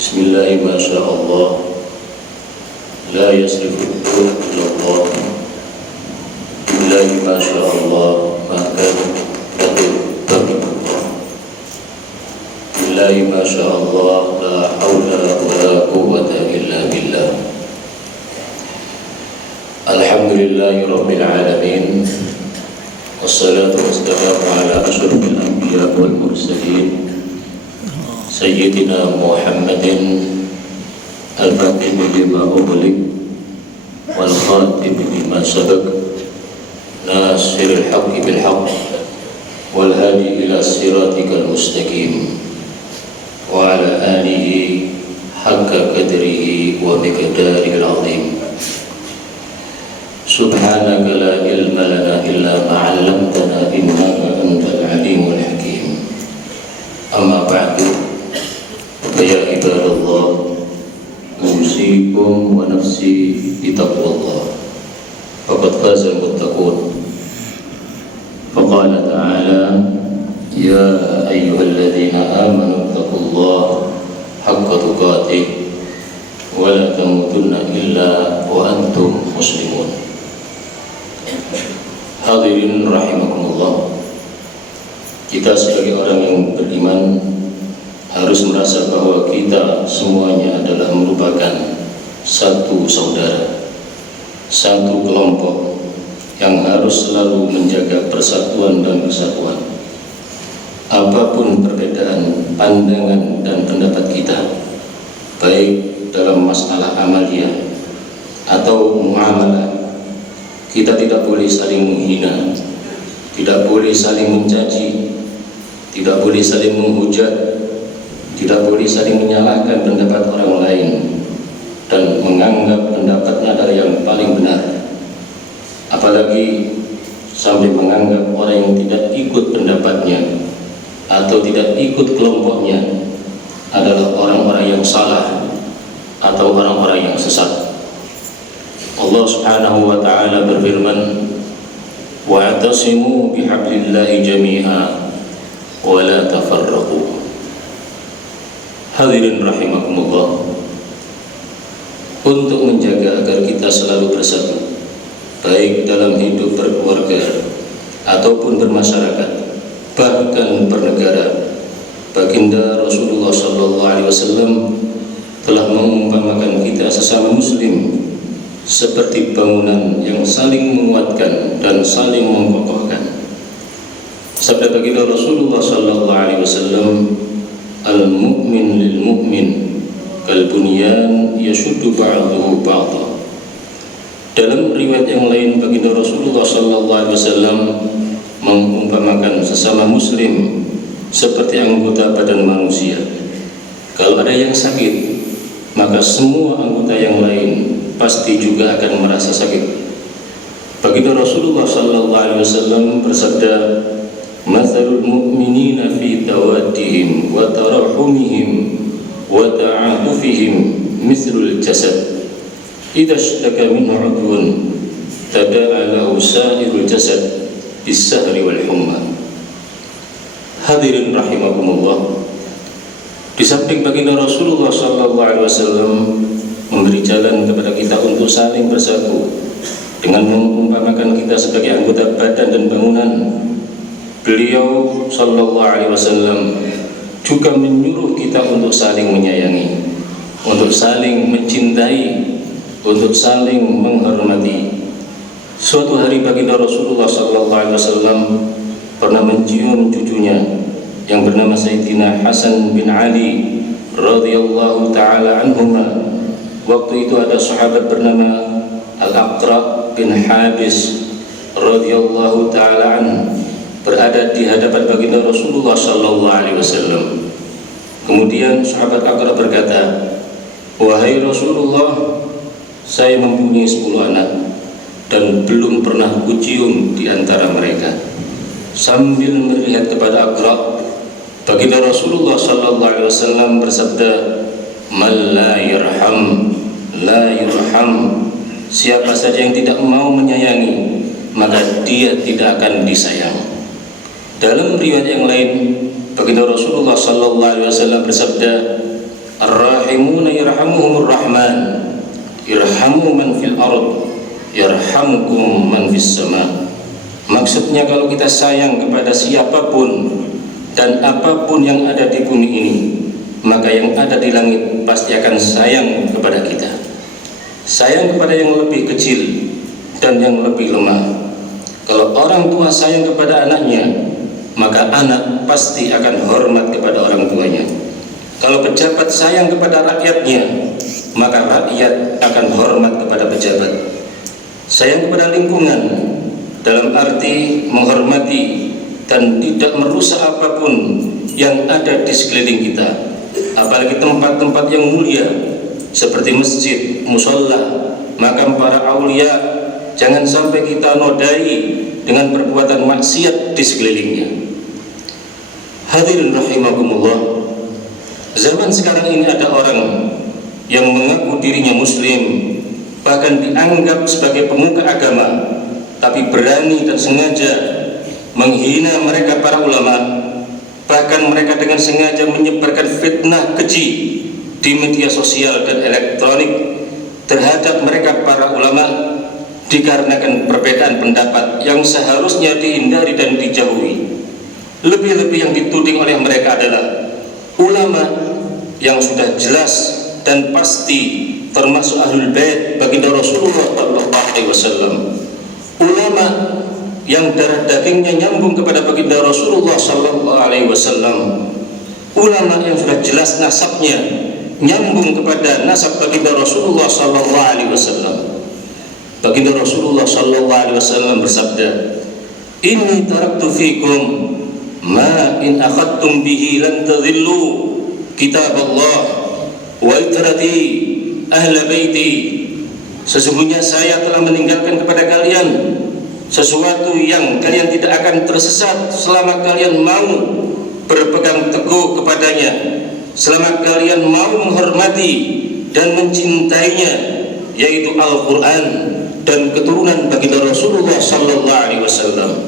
Bismillah ma sya Allah, la yasrifu illa Allah. Bismillah ma sya Allah, maka yatubu Allah. Bismillah ma sya Allah, la hawla wa la quwwata illa billah. Alhamdulillahi rabbil alamin. Wassalatu wassalamu ala asyrafil anbiya wal mursalin Sayyidina Muhammadin al-Fatih lima ughliq wal khatim lima sabaq nasiril haqqi bil haqq wal hadi ila siratikal mustaqim wa ala alihi haqqa qadrihi wa miqdarihil azim. Subhanaka la ilma lana illa ma 'allamtana innaka antal alimul hakim. Amma ba'du. Ya ibadallah, usikum wa nafsi bitaqwallah. Faqad fazal muttaqun. Faqala ta'ala, ya ayyuhalladzina amanu taqullaha haqqa tuqatih wa la tamutunna illa wa antum muslimun. Hadirin rahimakumullah, kita sebagai orang yang beriman harus merasa bahwa kita semuanya adalah merupakan satu saudara, satu kelompok yang harus selalu menjaga persatuan dan kesatuan. Apapun perbedaan pandangan dan pendapat kita, baik dalam masalah amaliyah atau muamalah, kita tidak boleh saling menghina, tidak boleh saling mencaci, tidak boleh saling menghujat, tidak boleh saling menyalahkan pendapat orang lain dan menganggap pendapatnya adalah yang paling benar. Apalagi sampai menganggap orang yang tidak ikut pendapatnya atau tidak ikut kelompoknya adalah orang-orang yang salah atau orang-orang yang sesat. Allah Subhanahu wa taala berfirman, "Wa'tasimu bihablillahi jami'a wa la tafarraqu." Hadirin rahimakumullah, untuk menjaga agar kita selalu bersatu, baik dalam hidup berkeluarga ataupun bermasyarakat, bahkan bernegara, baginda Rasulullah SAW telah mengumpamakan kita sesama muslim seperti bangunan yang saling menguatkan dan saling mengokohkan. Sabda baginda Rasulullah SAW, al-mu'min lil-mu'min kal-bunyan yashuddu ba'duhu ba'dha. Dalam riwayat yang lain, baginda Rasulullah SAW mengumpamakan sesama muslim seperti anggota badan manusia. Kalau ada yang sakit, maka semua anggota yang lain pasti juga akan merasa sakit. Baginda Rasulullah SAW bersabda, "Mathalul mu'minina fi tawaddihim wa tarahumihim wa ta'atufihim mithlul jasad idza ishtaka minhu 'udwun tada'a lahu sa'irul jasad bis-sahri wal humma." Hadirin rahimakumullah, di samping baginda Rasulullah SAW memberi jalan kepada kita untuk saling bersatu dengan mengumpamakan kita sebagai anggota badan dan bangunan, beliau SAW juga menyuruh kita untuk saling menyayangi, untuk saling mencintai, untuk saling menghormati. Suatu hari baginda Rasulullah SAW pernah mencium cucunya yang bernama Sayyidina Hasan bin Ali radhiyallahu ta'ala anhuma. Waktu itu ada sahabat bernama Al-Aqra bin Habis radhiyallahu ta'ala anhu berada di hadapan baginda Rasulullah SAW. Kemudian sahabat Aqra berkata, "Wahai Rasulullah, saya mempunyai 10 anak dan belum pernah kucium di antara mereka." Sambil melihat kepada Aqra, baginda Rasulullah SAW bersabda, "Man la yarham la yurham." Siapa saja yang tidak mau menyayangi, maka dia tidak akan disayang. Dalam riwayat yang lain, baginda Rasulullah SAW bersabda, "Ar-rahim rahimuna yarhamuhumur rahman, irhamu man fil ard yarhamkum man fis sama. Maksudnya kalau kita sayang kepada siapapun dan apapun yang ada di bumi ini, maka yang ada di langit pasti akan sayang kepada kita. Sayang kepada yang lebih kecil dan yang lebih lemah. Kalau orang tua sayang kepada anaknya, maka anak pasti akan hormat kepada orang tuanya. Kalau pejabat sayang kepada rakyatnya, maka rakyat akan hormat kepada pejabat. Sayang kepada lingkungan dalam arti menghormati dan tidak merusak apapun yang ada di sekeliling kita, apalagi tempat-tempat yang mulia seperti masjid, musola, makam para aulia. Jangan sampai kita nodai dengan perbuatan maksiat di sekelilingnya. Hadirin rahimakumullah, zaman sekarang ini ada orang yang mengaku dirinya muslim, bahkan dianggap sebagai pemuka agama, tapi berani dan sengaja menghina mereka para ulama. Bahkan mereka dengan sengaja menyebarkan fitnah keji di media sosial dan elektronik terhadap mereka para ulama, dikarenakan perbedaan pendapat yang seharusnya dihindari dan dijauhi. Lebih-lebih yang dituding oleh mereka adalah ulama yang sudah jelas dan pasti termasuk ahlul bait baginda Rasulullah SAW. Ulama yang darah dagingnya nyambung kepada baginda Rasulullah SAW. Ulama yang sudah jelas nasabnya nyambung kepada nasab baginda Rasulullah SAW. Baginda Rasulullah SAW bersabda, "Inni taraktu fikum ma in akhadtum bihi lan tadhillu kitab Allah wa itrati ahla baiti." Sesungguhnya saya telah meninggalkan kepada kalian sesuatu yang kalian tidak akan tersesat selama kalian mau berpegang teguh kepadanya, selama kalian mau menghormati dan mencintainya, yaitu Al-Quran dan keturunan baginda Rasulullah SAW.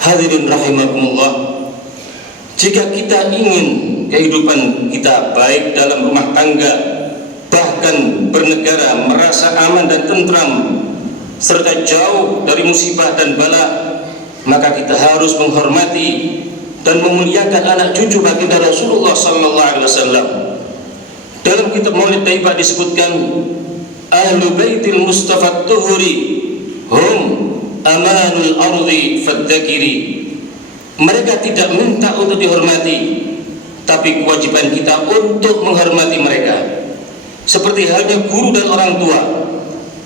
Hadirin rahimakumullah, jika kita ingin kehidupan kita baik dalam rumah tangga, bahkan bernegara merasa aman dan tentram serta jauh dari musibah dan bala, maka kita harus menghormati dan memuliakan anak cucu baginda Rasulullah SAW. Dalam kitab Maulid Taibah disebutkan, ahlu baitil Mustafa Tuhuri hum amanul ardi faddakiri. Mereka tidak minta untuk dihormati, tapi kewajiban kita untuk menghormati mereka. Seperti halnya guru dan orang tua,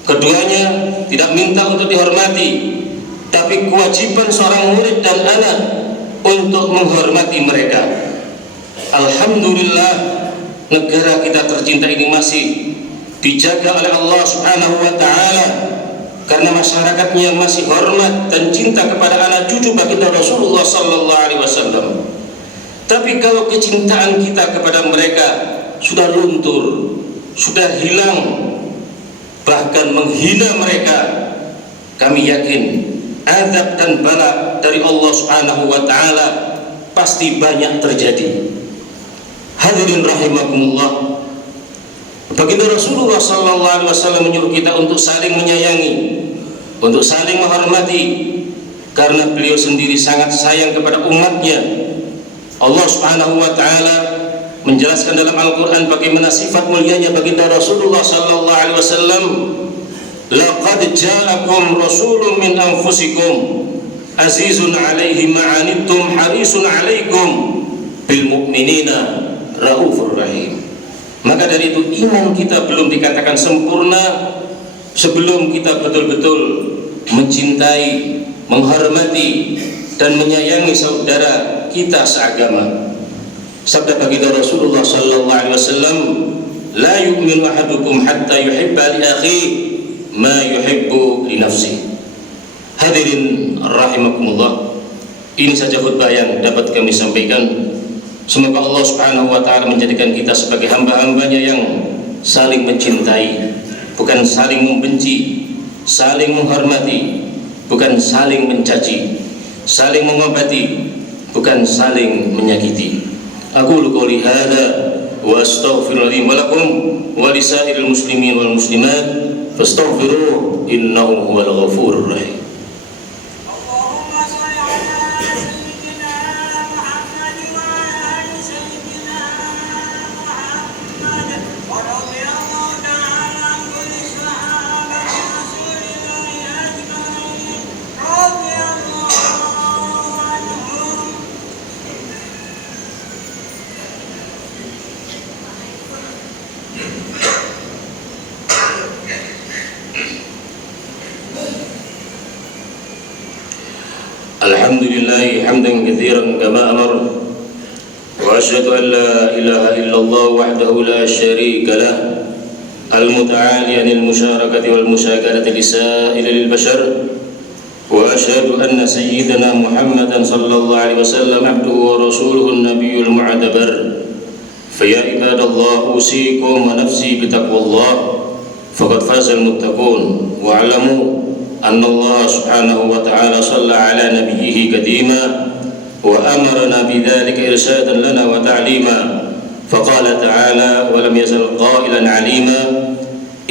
keduanya tidak minta untuk dihormati, tapi kewajiban seorang murid dan anak untuk menghormati mereka. Alhamdulillah, negara kita tercinta ini masih dijaga oleh Allah Subhanahu wa Ta'ala, karena masyarakatnya masih hormat dan cinta kepada anak cucu baginda Rasulullah SAW. Tapi kalau kecintaan kita kepada mereka sudah luntur, sudah hilang, bahkan menghina mereka, kami yakin azab dan bala dari Allah Subhanahu wa Ta'ala pasti banyak terjadi. Hadirin rahimakumullah, baginda Rasulullah SAW menyuruh kita untuk saling menyayangi, untuk saling menghormati, karena beliau sendiri sangat sayang kepada umatnya. Allah Subhanahu wa Ta'ala menjelaskan dalam Al-Quran bagaimana sifat mulianya baginda Rasulullah SAW. Laqad ja'akum rasulun min anfusikum azizun alaihi ma'anittum harisun alaikum bil mu'minina raufur rahim. Maka dari itu iman kita belum dikatakan sempurna sebelum kita betul-betul mencintai, menghormati dan menyayangi saudara kita seagama. Sabda baginda Rasulullah SAW, la yu'minu ahadukum hatta yuhibba li akhihi ma yuhibbu li nafsihi. Hadirin rahimakumullah, ini saja khutbah yang dapat kami sampaikan. Semoga Allah Subhanahu wa Ta'ala menjadikan kita sebagai hamba-hambanya yang saling mencintai, bukan saling membenci, saling menghormati, bukan saling mencaci, saling mengobati, bukan saling menyakiti. Aqulu qouli hadza wa astaghfirullahi wa lakum wa lisairil muslimin wal muslimat fastaghfiruhu innahu huwal ghafurur rahim. Alhamdulillah hamdan katsiran kama amar wa asyhadu an la ilaha illallah wahdahu la syarika lah al-muta'ali 'anil musyarakati wal musyakarati lisa'ilil bashar wa asyhadu anna sayyidana Muhammadan sallallahu alaihi wasallam abduhu wa rasuluhu an-nabiyyul mu'tabar fa ya ibadallah usikum wa nafsi bitaqwallah faqad fazal muttaqun wa 'alamu أن الله سبحانه وتعالى صلى على نبيه قديما وأمرنا بذلك إرشادا لنا وتعليما فقال تعالى ولم يزل قائلا عليما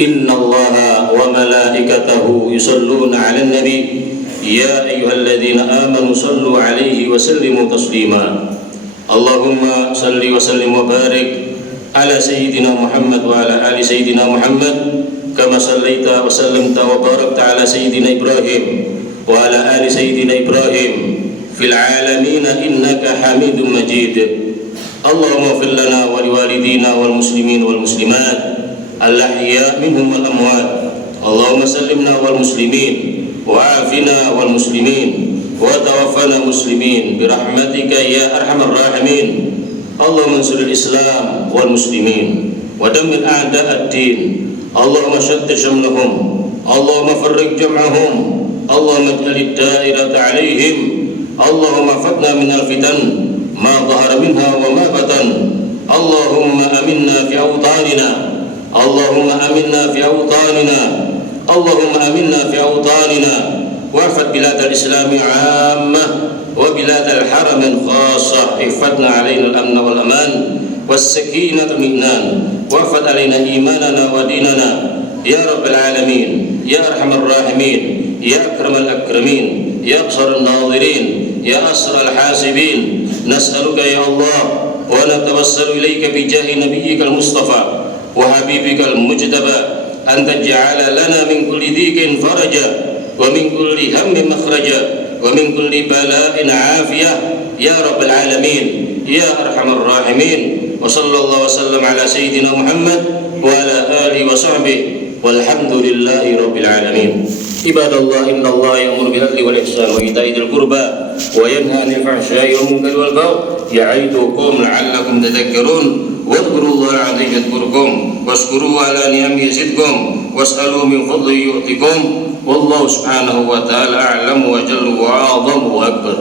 إن الله وملائكته يصلون على النبي يا أيها الذين آمنوا صلوا عليه وسلموا تسليما اللهم صل وسلم وبارك على سيدنا محمد وعلى آل سيدنا محمد كما صليت وسلمت وباركت على سيدنا إبراهيم وعلى آل سيدنا إبراهيم في العالمين إنك حميد مجيد اللهم اغفر لنا ولوالدينا والمسلمين والمسلمات الأحياء منهم والأموات اللهم سلمنا والمسلمين وعافنا والمسلمين وتوفنا مسلمين برحمتك يا أرحم الراحمين اللهم انصر الإسلام والمسلمين ودمر أعداء الدين اللهم شتت شملهم اللهم فرق جمعهم اللهم اجعل الدائرة عليهم اللهم احفظنا من الفتن ما ظهر منها وما بطن اللهم أمنا في أوطاننا اللهم أمنا في أوطاننا اللهم أمنا في أوطاننا واحفظ بلاد الإسلام عامة وبلاد الحرم خاصة احفظنا علينا الأمن والأمان والسكينة والإطمئنان واحفظ علينا إيماننا وديننا يا رب العالمين يا أرحم الراحمين يا أكرم الأكرمين يا أقصر الناظرين يا أسرع الحاسبين نسألك يا الله ونتوسل إليك بجاه نبيك المصطفى وحبيبك المجتبى أن تجعل لنا من كل ضيق فرجا ومن كل هم مخرجا ومن كل بلاء عافية يا رب العالمين يا أرحم الراحمين وصلى الله وسلم على سيدنا محمد وعلى آله وصحبه والحمد لله رب العالمين عباد الله إن الله يأمر بالعدل والإحسان وإيتاء ذي القربى وينهى عن الفحشاء والمنكر والبغي يعظكم لعلكم تذكرون واذكروا الله العظيم يذكركم واشكروه على نعمه يزدكم واسألوا من فضله يؤتكم والله سبحانه وتعالى أعلم وجل وأعظم وأكبر